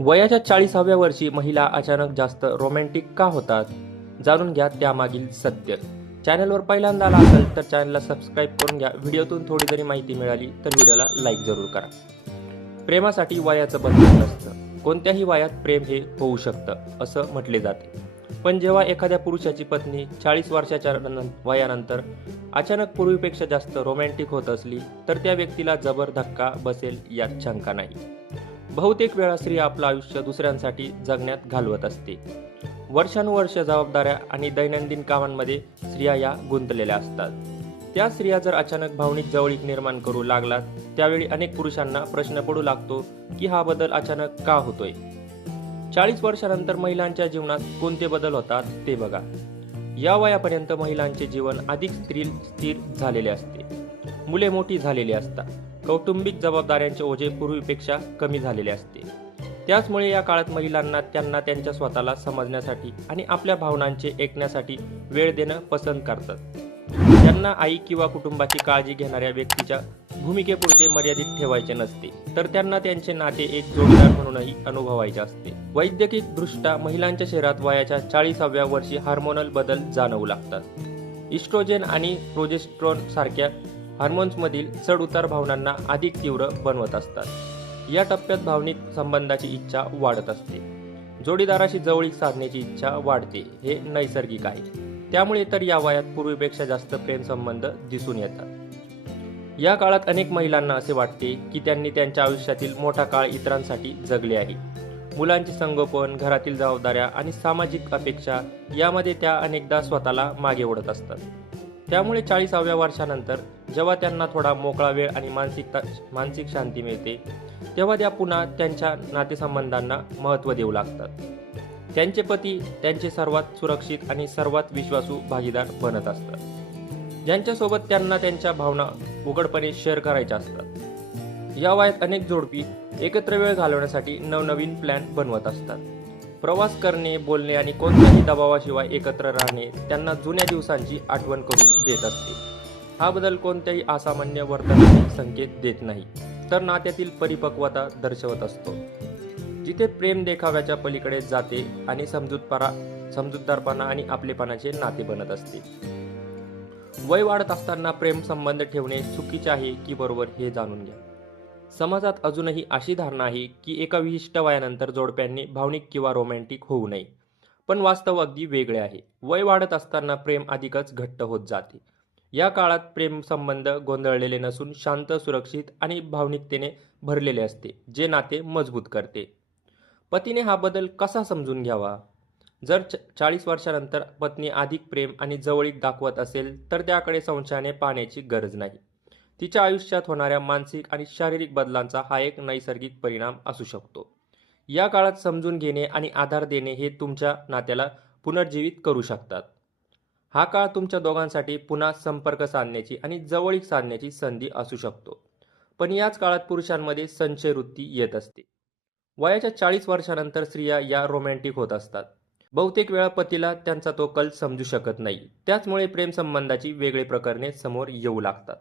वयाच्या चाळीसाव्या वर्षी महिला अचानक जास्त रोमॅन्टिक का होतात? जाणून घ्या त्यामागील सत्य. चॅनलवर पहिल्यांदा आला असेल तर चॅनलला सबस्क्राईब करून घ्या. व्हिडिओतून थोडी जरी माहिती मिळाली तर व्हिडिओला लाईक जरूर करा. प्रेमासाठी वयाचं बंधन नसतं. कोणत्याही वयात प्रेम हे होऊ शकतं असं म्हटले जाते. पण जेव्हा एखाद्या पुरुषाची पत्नी चाळीस वर्षाच्या वयानंतर अचानक पूर्वीपेक्षा जास्त रोमॅन्टिक होत असली तर त्या व्यक्तीला जबर धक्का बसेल यात शंका नाही. बहुतेक वेळा स्त्री आपलं आयुष्य दुसऱ्यांसाठी जगण्यात घालवत असते. वर्षानुवर्ष जबाबदाऱ्या आणि दैनंदिन कामांमध्ये स्त्रिया या गुंतलेल्या असतात. त्या स्त्रिया जर अचानक भावनिक जवळीक निर्माण करू लागलात त्यावेळी अनेक पुरुषांना प्रश्न पडू लागतो की हा बदल अचानक का होतोय? चाळीस वर्षानंतर महिलांच्या जीवनात कोणते बदल होतात ते बघा. या वयापर्यंत महिलांचे जीवन अधिक स्थिर स्थिर झालेले असते. मुले मोठी झालेली असतात. कौटुंबिक जबाबदाऱ्यांचे ओझे पूर्वीपेक्षा कमी झालेले असते. त्याचमुळे या काळात महिलांना त्यांना त्यांच्या स्वतःला समजण्यासाठी आणि आपल्या भावनांचे ऐकण्यासाठी वेळ देणं पसंत करतात. त्यांना आई किंवा कुटुंबाची काळजी घेणाऱ्या व्यक्तीच्या भूमिकेपुरते मर्यादित ठेवायचे नसते तर त्यांना त्यांचे नाते एक जोडीदार म्हणूनही अनुभवायचे असते. वैद्यकीय दृष्ट्या महिलांच्या शरीरात वयाच्या चाळीसाव्या वर्षी हार्मोनल बदल जाणवू लागतात. इस्ट्रोजेन आणि प्रोजेस्ट्रॉन सारख्या हार्मोन्समधील चढउतार भावनांना अधिक तीव्र बनवत असतात. या टप्प्यात भावनिक संबंधाची इच्छा वाढत असते. जोडीदाराशी जवळीक साधण्याची इच्छा वाढते हे नैसर्गिक आहे. त्यामुळे तर या वयात पूर्वीपेक्षा जास्त प्रेम संबंध दिसून येतात. या काळात अनेक महिलांना असे वाटते की त्यांनी त्यांच्या आयुष्यातील मोठा काळ इतरांसाठी जगले आहे. मुलांचे संगोपन घरातील जबाबदाऱ्या आणि सामाजिक अपेक्षा यामध्ये त्या अनेकदा स्वतःला मागे ओढत असतात. त्यामुळे चाळीसाव्या वर्षानंतर जेव्हा त्यांना थोडा मोकळा वेळ आणि मानसिकता मानसिक शांती मिळते तेव्हा त्या पुन्हा त्यांच्या नातेसंबंधांना महत्त्व देऊ लागतात. त्यांचे पती त्यांचे सर्वात सुरक्षित आणि सर्वात विश्वासू भागीदार बनत असतात. ज्यांच्यासोबत त्यांना त्यांच्या भावना उघडपणे शेअर करायच्या असतात. या वयात अनेक जोडपी एकत्र वेळ घालवण्यासाठी नवनवीन प्लॅन बनवत असतात. प्रवास करणे बोलणे आणि कोणत्याही दबावाशिवाय एकत्र राहणे त्यांना जुन्या दिवसांची आठवण करून देत असते. हा बदल कोणत्याही असामान्य वर्तनाचे संकेत देत नाही तर नात्यातील परिपक्वता दर्शवत असतो. जिथे प्रेम देखाव्याच्या पलीकडे जाते आणि समजूतपारा समजूतदारपणा आणि आपलेपणाचे नाते बनत असते. वय वाढत असताना प्रेम संबंध ठेवणे चुकीचे आहे की बरोबर हे जाणून घ्या. समाजात अजूनही अशी धारणा आहे की एका विशिष्ट वयानंतर जोडप्यांनी भावनिक किंवा रोमॅन्टिक होऊ नये. पण वास्तव अगदी वेगळे आहे. वय वाढत असताना प्रेम अधिकच घट्ट होत जाते. या काळात प्रेम संबंध गोंधळलेले नसून शांत सुरक्षित आणि भावनिकतेने भरलेले असते जे नाते मजबूत करते. पतीने हा बदल कसा समजून घ्यावा? जर च चाळीस वर्षानंतर पत्नी अधिक प्रेम आणि जवळीक दाखवत असेल तर त्याकडे संशयाने पाहण्याची गरज नाही. तिच्या आयुष्यात होणाऱ्या मानसिक आणि शारीरिक बदलांचा हा एक नैसर्गिक परिणाम असू शकतो. या काळात समजून घेणे आणि आधार देणे हे तुमच्या नात्याला पुनर्जीवित करू शकतात. हा काळ तुमच्या दोघांसाठी पुन्हा संपर्क साधण्याची आणि जवळीक साधण्याची संधी असू शकतो. पण याच काळात पुरुषांमध्ये संशय वृत्ती येत असते. वयाच्या चाळीस वर्षानंतर स्त्रिया या रोमॅन्टिक होत असतात. बहुतेक वेळा पतीला त्यांचा तो कल समजू शकत नाही. त्याचमुळे प्रेमसंबंधाची वेगळी प्रकरणे समोर येऊ लागतात.